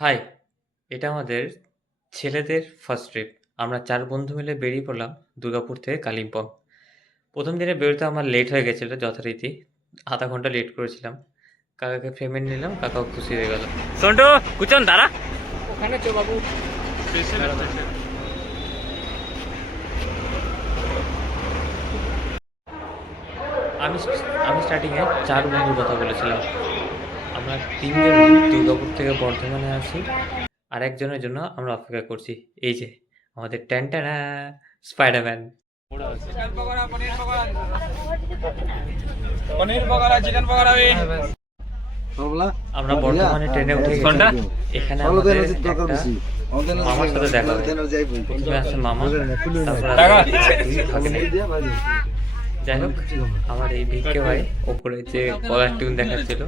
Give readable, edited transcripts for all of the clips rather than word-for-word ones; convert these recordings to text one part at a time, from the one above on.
High! এটা আমাদের ছেলেদের ফার্স্ট ট্রিপ। আমরা ৪ বন্ধু মিলে বেরিয়ে পড়লাম দুর্গাপুর থেকে কালিম্পং। ১ম দিনে বেরোতে আমার লেট হয়ে গেছিল যথারীতি। ০.৫ ঘন্টা লেট করেছিলাম। কাকাকে পেমেন্ট নিলাম, কাকাও খুশি হয়ে গেল। সন্টু, কুচন দাঁড়া। ওখানে চো বাবু। আমি আমি স্টার্টিংয়ে ৪ বন্ধুর কথা বলেছিলাম। আমরা ৩ জন দুর্গাপুর থেকে বর্ধমানে আসি। আরেকজনের জন্য আমরা অপেক্ষা করছি। এই যে আমাদের ট্যানট্যানা স্পাইডারম্যান। চিকেন পকোড়া, পনির পকোড়া। পনির পকোড়া, চিকেন পকোড়া হবে। আমরা বর্তমানে ট্রেনে উঠে গেছি। এখানে আমাদের একটা মামার সাথে দেখা হয়। প্রথমে আসে মামা, তারপর আসে দুই ভাগ্নে। যাই হোক, আমার এই ভিক্ষে ভাই ওপরে যে কলার টিউন দেখাচ্ছিল,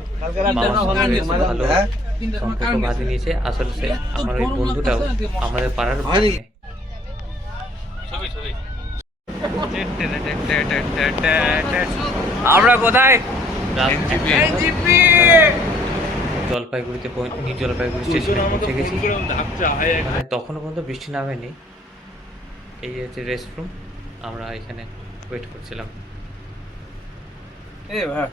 মামার সঙ্গে বেশ ভালো সম্পর্ক বাঁধে নিয়েছে। আসলে সে আমার ওই বন্ধুটাও আমাদের পাড়ার ভাগ্নে। আমরা কোথায়? জলপাইগুড়িতে নিউ জলপাইগুড়ি স্টেশনে পৌঁছে গেছি। মানে তখনও পর্যন্ত বৃষ্টি নামেনি। এই হচ্ছে রেস্টরুম, আমরা এখানে ওয়েট করছিলাম। এ ভাই,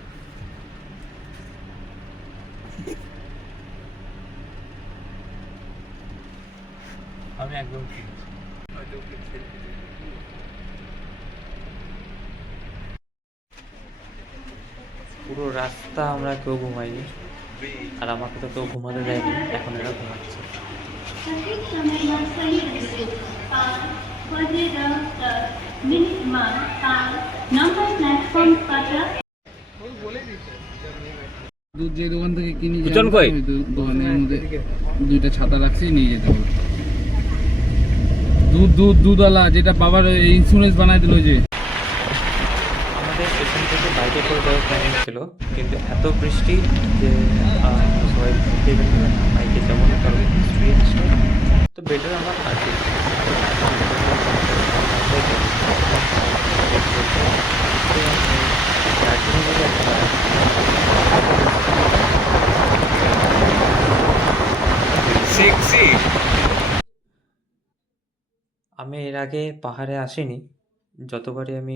আমি একদম ঠিক আছি। পুরো রাস্তা আমরা কেউ ঘুমাইনি, আর আমাকে তো কেউ ঘুমাতে দেয়নি। এখন এরা ঘুমাচ্ছে। सटीक समय पर सही रहे। 5:10 मान 5 नंबर प्लेटफॉर्म पर দুধ যে দোকান থেকে কিনি কুচন কই? ওই দোকানের মধ্যে দুইটা ছাতা রাখছি, নিয়ে যেতে হবে। দুধওয়ালা যেটা বাবার ইন্স্যুরেন্স বানাই দিল যে। আমাদের স্টেশন থেকে বাইকে করে যাওয়ার প্ল্যানিং ছিল, কিন্তু এত বৃষ্টি যে সবাই বাইকে যেমন কারো এক্সপিরিয়েন্স নেই, তো বেটার আমার আছে। সেক্সি। আমি এর আগে পাহাড়ে আসিনি। যতবারই আমি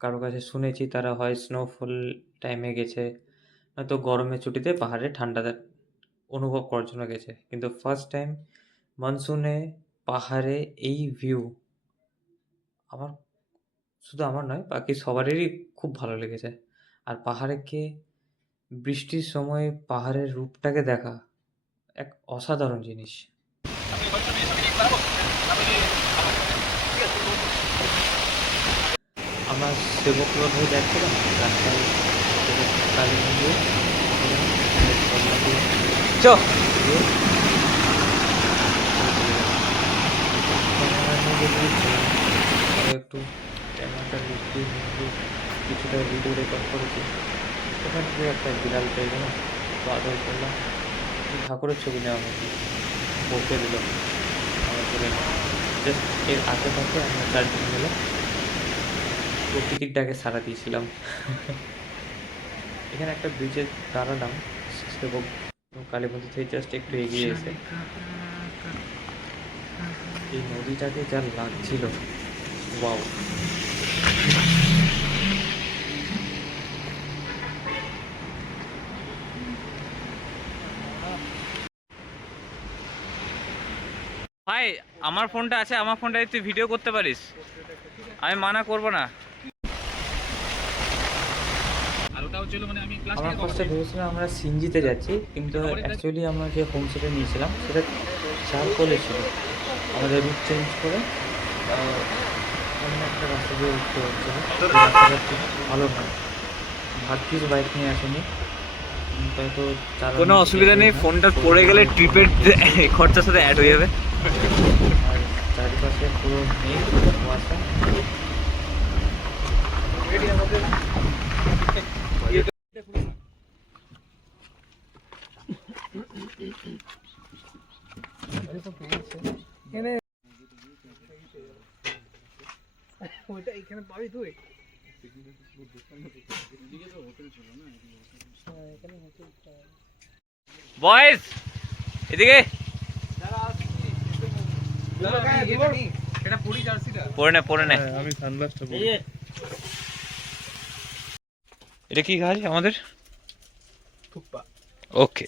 কারো কাছে শুনেছি, তারা হয় স্নোফল টাইমে গেছে, নয়তো গরমের ছুটিতে পাহাড়ে ঠান্ডাটা অনুভব করার জন্য গেছে। কিন্তু ফার্স্ট টাইম মনসুনে পাহাড়ে এই ভিউ আমার, শুধু আমার নয়, বাকি সবারই খুব ভালো লেগেছে। আর পাহাড়ে গিয়ে বৃষ্টির সময় পাহাড়ের রূপটাকে দেখা এক অসাধারণ জিনিস। আমরা সেবক রোড হয়ে যাচ্ছিলাম রাস্তায়, কালী মন্দির চো। একটু ক্যামেরাটা কিছুটা ভিডিও রেকর্ড করেছি। ওখান থেকে একটা বিড়াল পেয়ে গেলাম, তো আদর করলাম। ঠাকুরের ছবি নেওয়া হয়েছে, বসে দিল আমার করে। জাস্ট এর আশেপাশে আমরা ৪ জন মিলে প্রকৃতির ডাকে সাড়া দিয়েছিলাম। এখানে একটা ব্রিজে দাঁড়ালাম, সেবক কালী মন্দির থেকে জাস্ট একটু এগিয়ে এসে এই নদীটাকে যা লাগছিল, ওয়াও! ভাই, আমার ফোনটা আছে, আমার ফোনটায় তুই ভিডিও করতে পারিস, আমি মানা করব না। আর ওটাও ছিল, মানে আমি ক্লাস আমরা ফার্স্টে ভেবেছিলাম আমরা সিনজিতে যাচ্ছি, কিন্তু অ্যাকচুয়ালি আমরা যে হোমস্টেটা নিয়েছিলাম সেটা চারকোলে ছিল। আমাদের রুট চেঞ্জ করে অন্য একটা রাস্তা দিয়ে উঠতে হচ্ছিল। রাস্তাটা ঠিক ভালো নয়, ভাগ্যিস বাইক নিয়ে আসেনি, হয়তো কোনো অসুবিধা নেই, ফোনটা পড়ে গেলে ট্রিপের খরচার সাথে অ্যাড হয়ে যাবে। আর চারিপাশে পুরো মেঘ কুয়াশা। ওইটা এখানে পাবি তুই। বয়েজ এদিকে পরে নে এটা কি গাছ আমাদের? ওকে।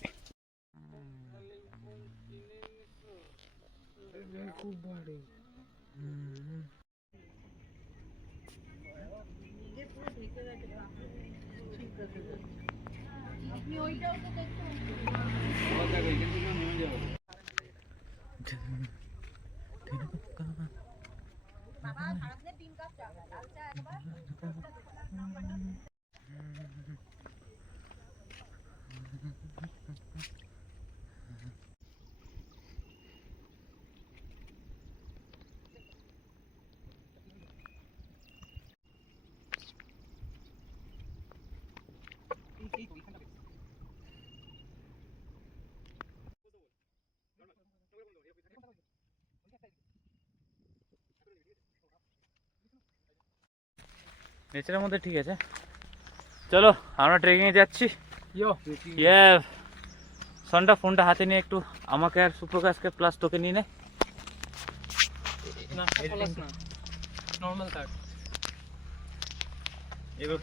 নেচারের মধ্যে ঠিক আছে। চলো আমরা ট্রেকিংয়ে যাচ্ছি। ইয়ে সনটা ফোনটা হাতে নিয়ে একটু আমাকে আর সুপ্রকাশকে প্লাস তোকে নিয়ে নে। এবার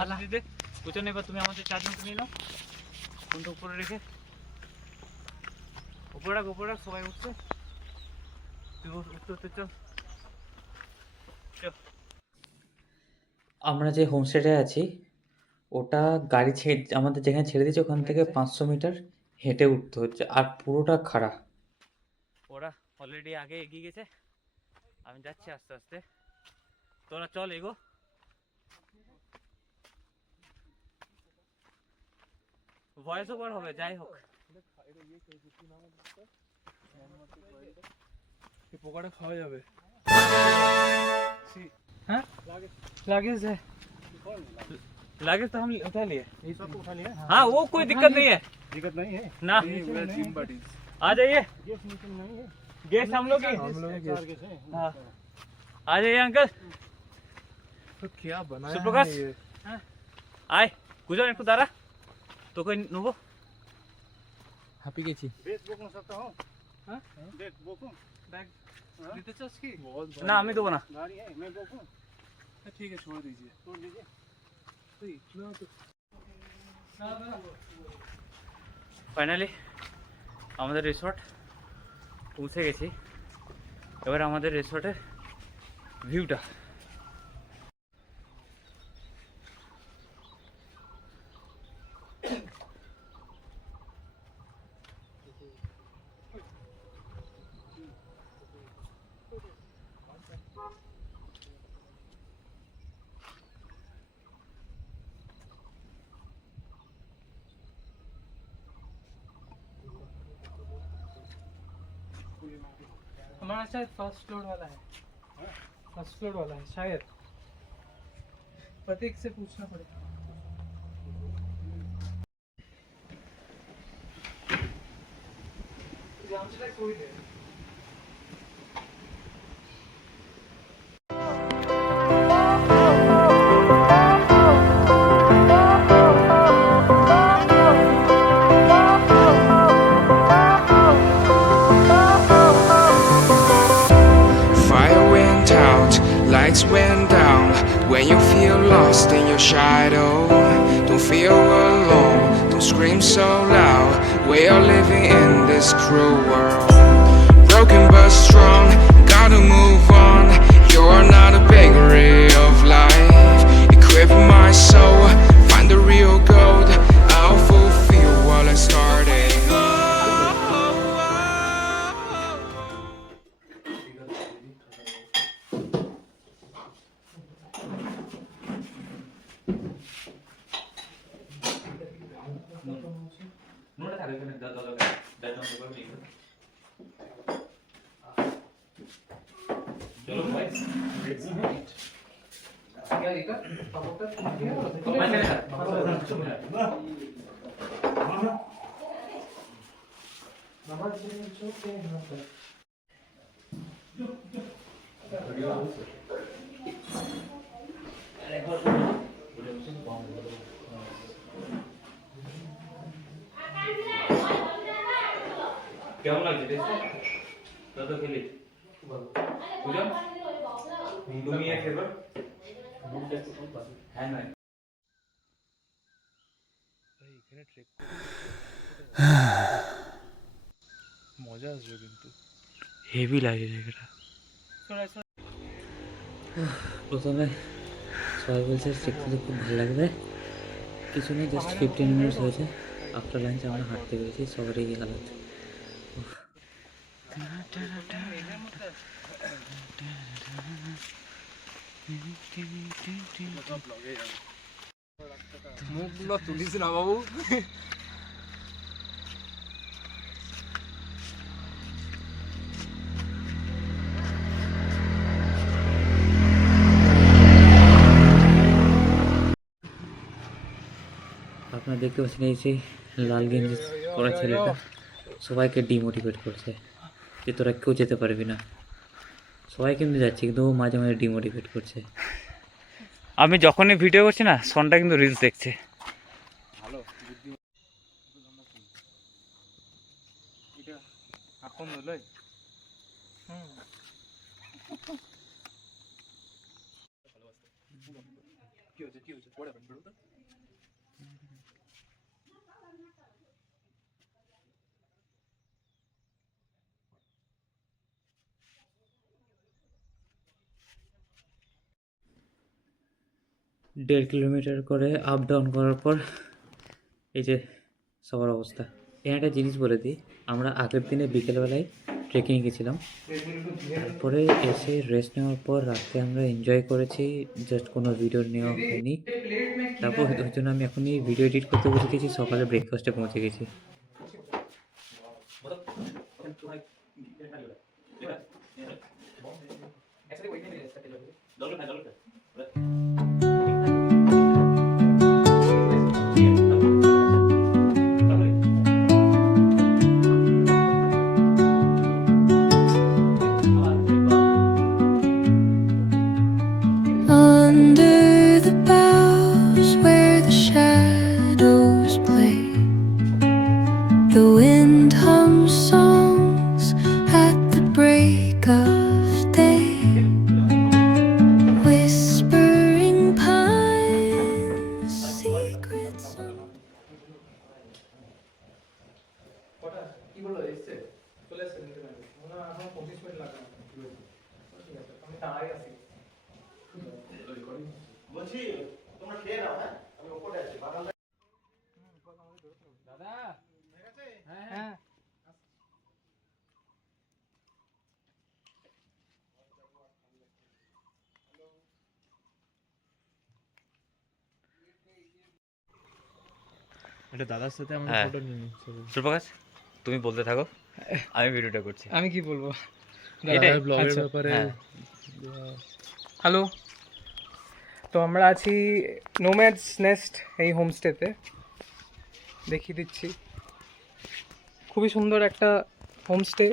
হাতে দিতে কুচনে, এবার তুমি আমাদের চারজনকে নিয়ে নাও, ফোনটা উপরে রেখে। উপরে রাখ সবাই উঠছে, তুই উঠতে চল। আমরা যে হোমস্টেতে আছি ওটা গাড়ি ছেড়ে আমাদের যেখানে ছেড়ে দিয়েছে ওখান থেকে 500 মিটার হেঁটে উঠতে হচ্ছে, আর পুরোটা খাড়া। ওরা অলরেডি আগে এগিয়ে গেছে, আমি যাচ্ছি আস্তে আস্তে। তোরা চল এগো। ভয়েস ওভার হবে যাই হোক। পোকাটা খাওয়া যাবে। हाँ लागेज है, लगे तो हम उठा लिए। उठा लिया। हाँ वो कोई दिक्कत नहीं है दिक्कत नहीं है ना। आ जाइए, नहीं है। गेस्ट हम लोग हम लोग गेस्ट हैं। हाँ आ जाइए अंकल। तो क्या बनाया सुप्रकाश है ये? आए गुजर एक दारा तो कोई नुबो হাঁপি গেছি। बेच बुक ना सकता हूँ। हाँ बेच बुक बैग लेते चल उसकी। बहुत ना हमें दो ना। गाड़ी है, मैं बुक हूँ। ठीक है छोड़ दीजिए। तो इतना तो ফাইনালি আমাদের রিসর্ট পৌঁছে গেছি। এবার আমাদের রিসর্টের ভিউটা। हमारा शायद फर्स्ट फ्लोर वाला है। फर्स्ट फ्लोर वाला है शायद, प्रतीक से पूछना पड़ेगा। कोई है Fire went out, lights went down. When you feel lost in your shadow, don't feel alone, don't scream so loud. We are living in this cruel world. Broken but strong, gotta move on. You're not a bakery of life. Equip my soul, find the real gold. I'll fulfill what I started. কেমন লাগছে? যত খেলি বুঝুন তুমি এর favour হ্যাঁ নয় মজা আসবে কিন্তু হেভি লাগে জায়গাটা। প্রথমে সবাই বলছে ট্রেক করতে খুব ভালো লাগবে, কিছু নেই, জাস্ট 15 মিনিটস হয়েছে। আফটার লাঞ্চ আমরা হাঁটতে পেরেছি, সবারই এই হালত। মুখগুলো তুলিস না বাবু। আপনারা দেখতে পাচ্ছেন এই যে লাল গেঞ্জি পরা ছেলেটা সবাইকে ডিমোটিভেট করছে যে তোরা কেউ যেতে পারবি না। সবাই কিন্তু যাচ্ছে, কিন্তু ও মাঝে মাঝে ডিমোটিভেট করছে। আমি যখনই ভিডিও করছি না সনটা কিন্তু রিলস দেখছে। এখন নয় কি হচ্ছে পড়ে বেরো তো দেড় কিলোমিটার করে আপ ডাউন করার পর এই যে সবার অবস্থা। এখানে একটা জিনিস বলে দিই, আমরা আগের দিনে বিকেলবেলায় ট্রেকিং গেছিলাম, তারপরে এসে রেস্ট নেওয়ার পর রাতে আমরা এনজয় করেছি, জাস্ট কোনো ভিডিও নেওয়া হয়নি। তারপর ওই জন্য আমি এখনই ভিডিও এডিট করতে বসে গেছি, সকালে ব্রেকফাস্টে পৌঁছে গেছি। Under the boughs where the shadows play, the wind hums songs at the break of day, whispering pines secrets of কি বললো এসছে চলে এসছে নিতে পারবে মনে হয় এখন 25 মিনিট লাগবে ঠিক আছে আমি দাঁড়াই আছি বলছি তোমরা খেয়ে নাও হ্যাঁ আমি উপরে আছি বারান্দা দাদা ঠিক আছে হ্যাঁ এটা দাদার সাথে আমরা হ্যাঁ। ফটো নিয়ে নিচ্ছি সুপ্রকাশ তুমি বলতে থাকো, আমি ভিডিওটা করছি। আমি কি বলবো? এটাই ব্লগের আচ্ছা। ব্যাপারে হ্যাঁ। হ্যালো, তো আমরা আছি নোম্যাডস নেস্ট এই হোমস্টেতে, দেখিয়ে দিচ্ছি। খুবই সুন্দর একটা হোমস্টে,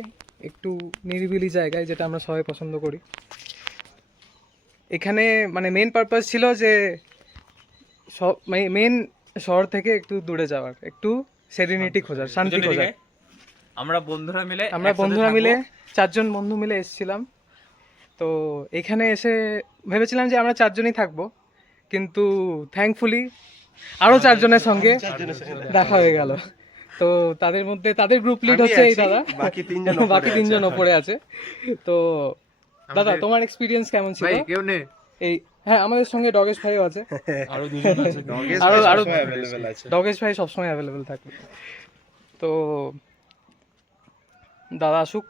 একটু নিরিবিলি জায়গায়, যেটা আমরা সবাই পছন্দ করি। এখানে মানে মেন পারপাস ছিল যে মেন শহর থেকে একটু দূরে যাওয়ার, একটু সেরেনিটি খোঁজার, শান্তি দুজনে খোঁজার। দিকে আমরা বন্ধুরা মিলে আমরা একসাথে বন্ধুরা থাকবো। মিলে 4 জন বন্ধু মিলে এসেছিলাম। তো এখানে এসে ভেবেছিলাম যে আমরা 4 জনই থাকবো, কিন্তু থ্যাঙ্কফুলি আরও 4 জনের সঙ্গে দেখা হয়ে গেল। তো তাদের মধ্যে তাদের গ্রুপ লিড হচ্ছে এই দাদা, বাকি 3 জন ওপরে আছে। তো দাদা তোমার এক্সপিরিয়েন্স কেমন ছিল? এই হ্যাঁ, আমাদের সঙ্গে ডগেশ ভাইও আছে, আরো দুজন আছে আরো ডগেশ ভাই সবসময় অ্যাভেলেবেল থাকে। তো দাদা আসুক,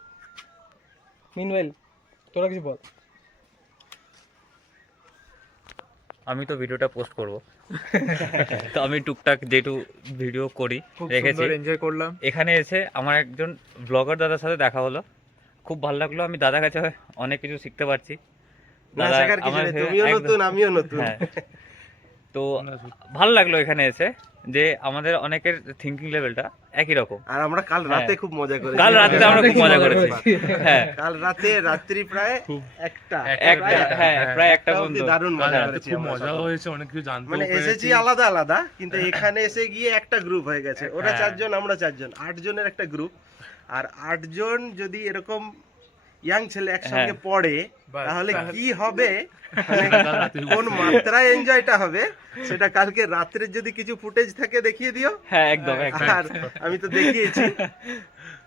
মিনওয়েল তোরা কিছু বল। আমি তো ভিডিওটা পোস্ট করব, তো আমি টুকটাক যেটু ভিডিও করি রেখেছি। এনজয় করলাম এখানে এসে আমার একজন ব্লগার দাদার সাথে দেখা হলো, খুব ভালো লাগলো। আমি দাদার কাছে অনেক কিছু শিখতে পারছি। দাদা আমার তুমিও নতুন আমিও নতুন, তো ভালো লাগলো এখানে এসে যে আমাদের অনেকের থিঙ্কিং লেভেলটা একই রকম। আর আমরা কাল রাতে খুব মজা করেছি। কাল রাতে আমরা খুব মজা করেছি। হ্যাঁ, কাল রাতে রাত্রি প্রায় একটা হ্যাঁ প্রায় একটা পর্যন্ত দারুণ মজা করেছি। খুব মজা হয়েছে, অনেক কিছু জানতে মানে এসেছি আলাদা আলাদা, কিন্তু এখানে এসে গিয়ে একটা গ্রুপ হয়ে গেছে। ওরা 4 জন আমরা 4 জন, 8 জনের একটা গ্রুপ। আর 8 জন যদি এরকম ইয়াং ছেলে একসঙ্গে হ্যাঁ। পড়ে তাহলে কি হবে, মানে কোন মাত্রায় এনজয়টা হবে সেটা কালকে রাত্রে যদি কিছু ফুটেজ থাকে দেখিয়ে দিও। হ্যাঁ একদম একদম। আর আমি তো দেখিয়েছি,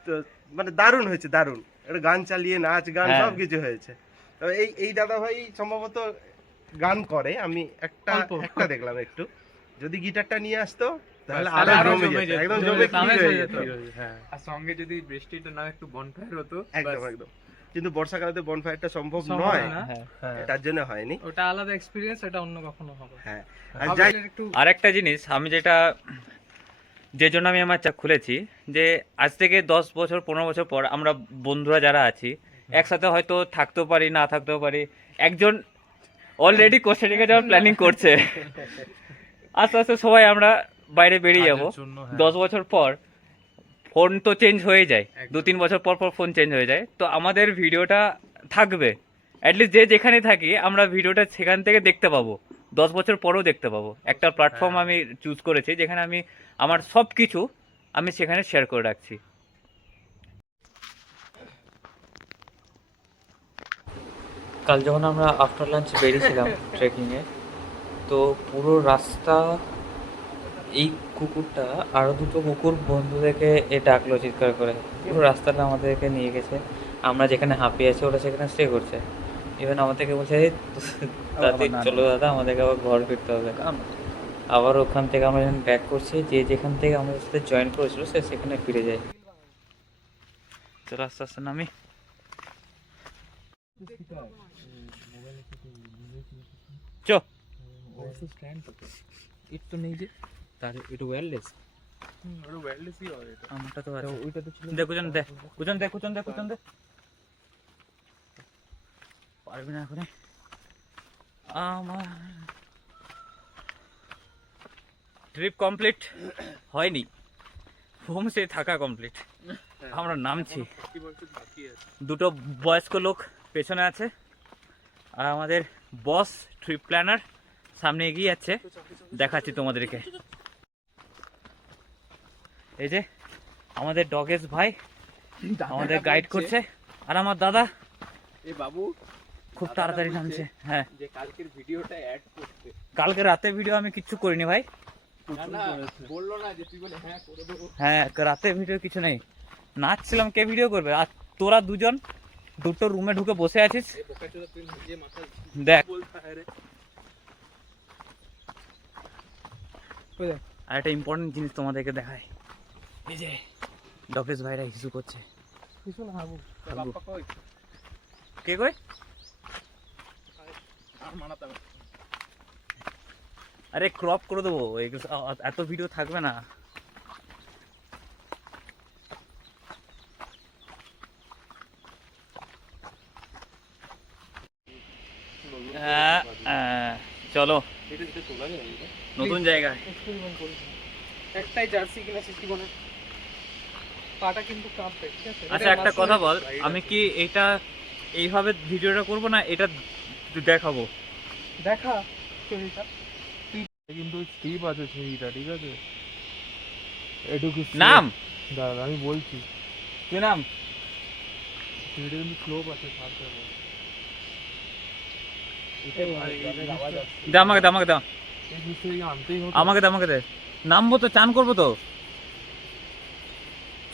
তো মানে দারুণ হয়েছে, দারুণ। এটা গান চালিয়ে নাচ গান হ্যাঁ। সব কিছু হয়েছে। তো এই দাদা ভাই সম্ভবত গান করে, আমি একটা দেখলাম একটু, যদি গিটারটা নিয়ে আসতো তাহলে আরো জমে যেত, একদম জমে ক্ষীর হয়ে যেত। আর সঙ্গে যদি বৃষ্টিটা না একটু বনফায়ার হতো, একদম একদম। কিন্তু বর্ষাকালে বনফায়ারটা সম্ভব নয়, হ্যাঁ। তার জন্য হয়নি। ওটা আলাদা এক্সপিরিয়েন্স, এটা অন্য কখনো হবে। হ্যাঁ, আর যাই একটু আরেকটা জিনিস আমি যে জন্য আমি আমার চা খুলেছি, যে আজ থেকে 10 বছর 15 বছর পর আমরা বন্ধুরা যারা আছি একসাথে হয়তো থাকতেও পারি, না থাকতেও পারি। একজন অলরেডি কোস্টারিকা যাওয়ার প্ল্যানিং করছে, আস্তে আস্তে সবাই আমরা বাইরে বেরিয়ে যাব। 10 বছর পর ফোন তো চেঞ্জ হয়ে যায়, 2-3 বছর পর পর ফোন চেঞ্জ হয়ে যায়, তো আমাদের ভিডিওটা থাকবে। অ্যাটলিস্ট যে যেখানে থাকি আমরা ভিডিওটা সেখান থেকে দেখতে পাবো, 10 বছর পরেও দেখতে পাবো। একটা প্ল্যাটফর্ম আমি চুজ করেছি যেখানে আমি আমার সব কিছু আমি সেখানে শেয়ার করে রাখছি। কাল যখন আমরা আফটার লাঞ্চ বেরিয়েছিলাম ট্রেকিংয়ে, তো পুরো রাস্তা এই কুকুরটা আরও দুটো কুকুর বন্ধুদেরকে ডাকলো চিৎকার করে, পুরো রাস্তাটা আমাদেরকে নিয়ে গেছে। আমরা যেখানে হাঁপিয়ে আছি ওরা সেখানে স্টে করছে। ইভেন আমাদেরকে বলছে "এই, তাড়াতাড়ি চলো দাদা, আমাদেরকে আবার ঘর ফিরতে হবে।" আবার ওখান থেকে আমরা যখন ব্যাক করছি, যে যেখান থেকে আমাদের সাথে জয়েন করেছিল সে সেখানে ফিরে যায়। চলো আস্তে আস্তে নামি। চ একটু নেই যে তার এটা ওয়্যারলেস, আমারটা তো আছে। ওইটা তো ছিল। দেখ কুজন দেখ কুজন দেখ কুজন দেখ কুজন দেখ, পারবি না এখন আমার ট্রিপ কমপ্লিট হয়নি, হোমসে থাকা কমপ্লিট। আমরা নামছি, দুটো বয়স্ক লোক পেছনে আছে আর আমাদের বস ট্রিপ প্ল্যানার সামনে এগিয়ে যাচ্ছে। দেখাচ্ছি তোমাদেরকে, এই যে আমাদের ডগেস ভাই আমাদের গাইড করছে, আর আমার দাদা এ বাবু খুব তাড়াতাড়ি নামছে। হ্যাঁ, যে কালকের ভিডিওটা অ্যাড করতে, কালকে রাতে ভিডিও আমি কিচ্ছু করিনি ভাই। না বললো না যে তুই বলে হ্যাঁ করে দেবো। হ্যাঁ, রাতে ভিডিও কিছু নেই, নাচছিলাম, কে ভিডিও করবে? আর তোরা দুজন দুটো রুমে ঢুকে বসে আছিস, এই বোকাচোদা তুই নিজে মাথায় দেখ। বলতে হয় রে। আর একটা ইম্পর্টেন্ট জিনিস তোমাদেরকে দেখায়, এই যে ডগেস ভাইরা হিসু করছে। কিছু না হাবু, হাবু। বাপ্পা কই? কে কই? আর মানাতে হবে। আরে ক্রপ করে দেবো, এত ভিডিও থাকবে না। চলো নতুন জায়গায়। এক্সপেরিমেন্ট করছি। একটাই জার্সি কিনেছি জীবনে, পাটা কিন্তু কাঁপবে, ঠিক আছে? আচ্ছা একটা কথা বল, আমি কি এইটা এইভাবে ভিডিওটা করব না এটা দেখাবো? দেখা ছবিটা। কিন্তু স্টিপ আছে সেইটা, ঠিক আছে? এটুকু নাম দাদা আমি বলছি, কি নাম? সেইটা কিন্তু স্লোপ আছে, ছাড়তে হবে। দে আমাকে দে, আমাকে দে, এই জিনিসটা কি আনতেই হতো? আমাকে দে, আমাকে দে। নামবো তো, চান করবো তো।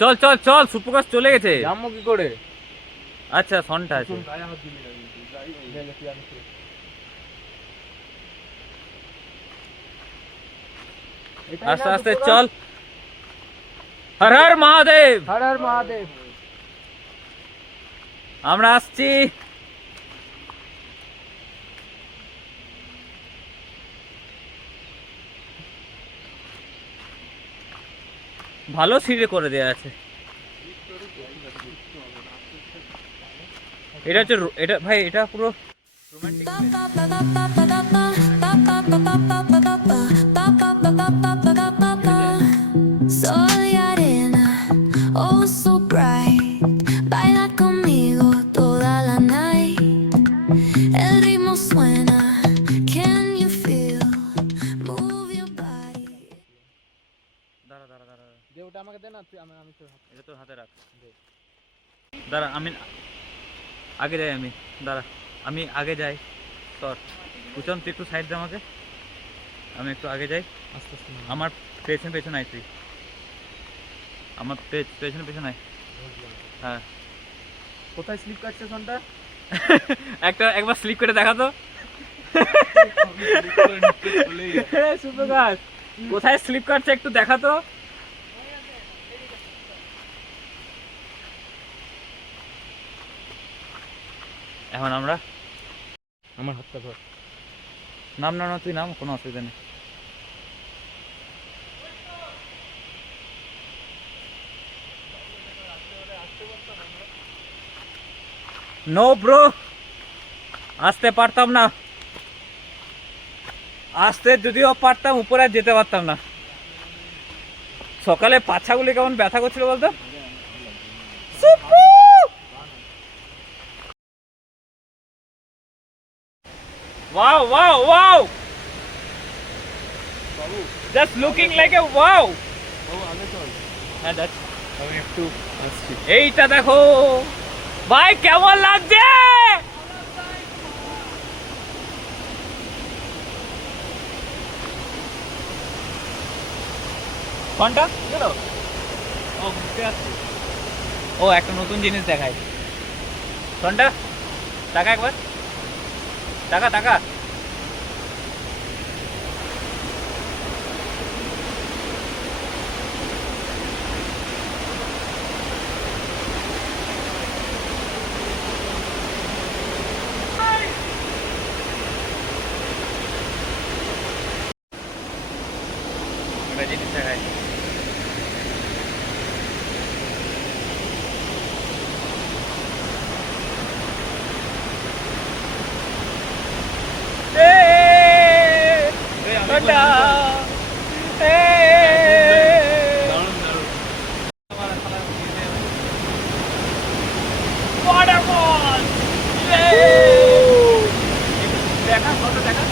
চল চল চল, সুপ্রকাশ চলে গেছে। জামো কি করে? আচ্ছা ফোনটা আছে। গায়ে হাত দিবি না কিন্তু, যাই গেলে তুই আনিস। আস্তে আস্তে চল। হর হর মহাদেব, হর হর মহাদেব। আমরা আসছি। ভালো সিঁড়ি করে দেয়া আছে। এটা হচ্ছে এটা ভাই, এটা পুরো romantic. Soy arena, oh so bright. Baila conmigo toda la night. El ritmo suena, can you feel? Move your body. দাঁড়া দাঁড়া দাঁড়া, যে ওটা আমাকে দে না, তুই আমি তোর হাতে। এটা তোর হাতে রাখ। দাঁড়া আমি আগে যাই আমি, দাঁড়া আমি আগে যাই। সর কুচন, তুই একটু সাইড দে আমাকে, আমি একটু আগে যাই। আস্তে আস্তে আমার পেছন আয় তুই, আমার পেছন আয়। হ্যাঁ কোথায় স্লিপ কাটছে ফোনটা? একবার স্লিপ করে দেখা তো। সুপ্রকাশ কোথায় স্লিপ কাটছে একটু দেখা তো। এখন আমরা, আমার হাতটা ধর। নাম না তুই নাম, কোনো অসুবিধা নেই। নো ব্রো, আসতে পারতাম না, আসতে যদিও পারতাম উপরে আর যেতে পারতাম না। সকালে পাছাগুলি কেমন ব্যথা করছিল বলতো। Wow, wow, wow! Just looking like a wow! হ্যাঁ যাচ্ছি, আমি একটু আসছি। এইটা দেখো ভাই কেমন লাগছে। কোনটা? ও বুঝতে পারছি। ও একটা নতুন জিনিস দেখাই। কোনটা? টাকা একবার, টাকা টাকা। একটা জিনিস দেখাই। দেখা ফটো দেখা।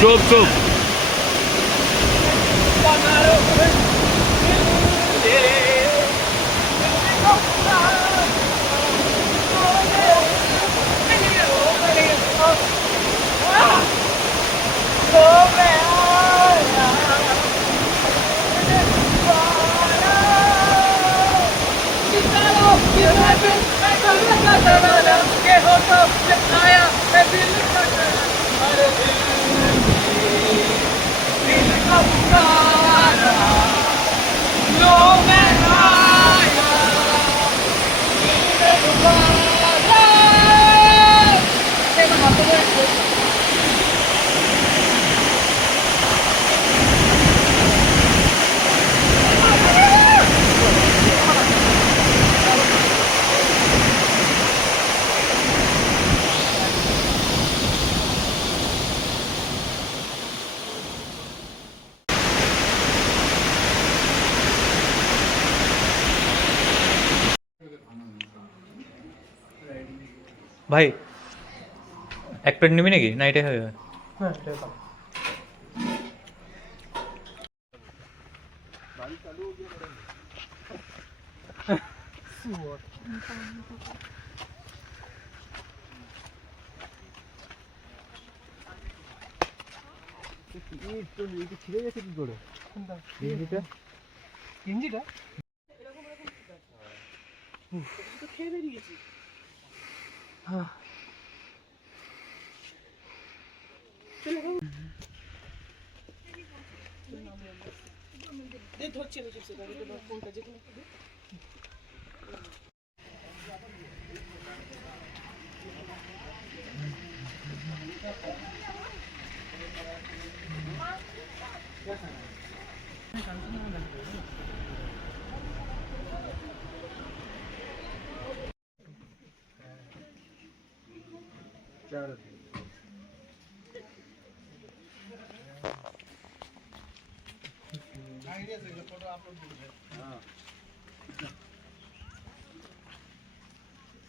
চুপ চুপ। ভাই এক প্লেট নিবি নাকি, না এটাই হবে? হ্যাঁ এটা দাও। ছিঁড়ে গেছে কি করে? ইঞ্জিটা খেয়ে বেরিয়েছি।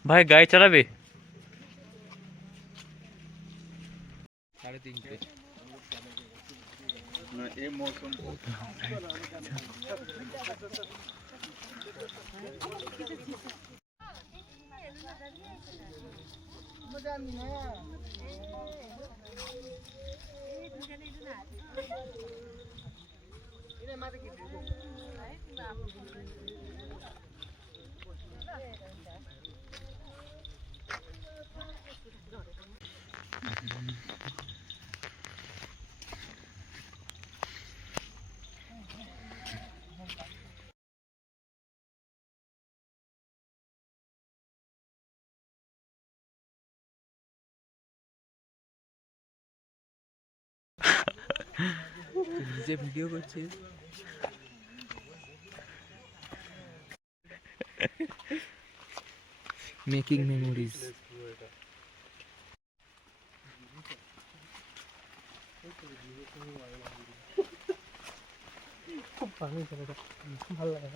ভাই গাড়ি চালাবে? 3:30 যে ভিডিও করছিস মেকিং মেমোরিজ। খুব ভালো ছেলেটা, ভালো লাগে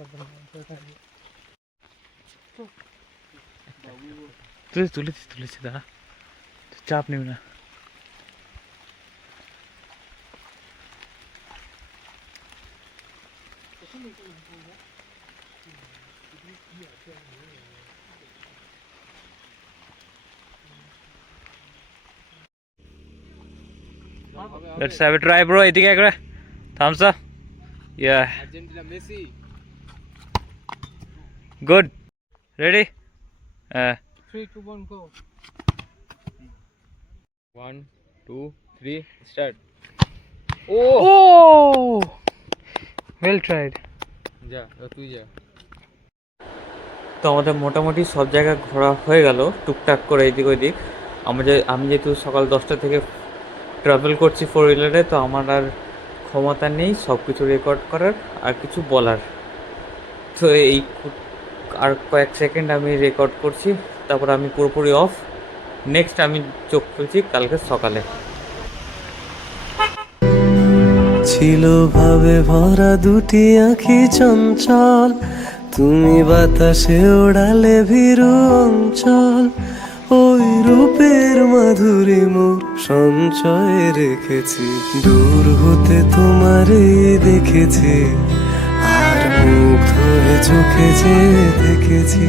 তুলেছি দাদা, চাপ নেবে না। Let's have a try, bro. এদিকে একবার thumbs up. Yeah. Argentina Messi. Good. Ready? 3, 2, 1 go. 1 2 3 start. Oh! Well tried. যা তুই যা। তো আমাদের মোটামুটি সব জায়গা ঘোরা হয়ে গেল টুকটাক করে এদিক ওইদিক। আমি যেহেতু সকাল 10টা থেকে ট্রাভেল করছি 4 হুইলারে, তো আমার আর ক্ষমতা নেই সব কিছু রেকর্ড করার আর কিছু বলার। তো এই আর কয়েক সেকেন্ড আমি রেকর্ড করছি, তারপর আমি পুরোপুরি অফ। নেক্সট আমি চোখ খুলছি কালকে সকালে। ছিল ভাবে ভরা দুটি আঁখি চঞ্চল, তুমি বাতাসে ওড়ালে ভীরু অঞ্চল। ওই রূপের মাধুরী মোর সঞ্চয়ে রেখেছি, দূর হতে তোমারে দেখেছি, আর মুগ্ধ হয়ে চোখে যে দেখেছি।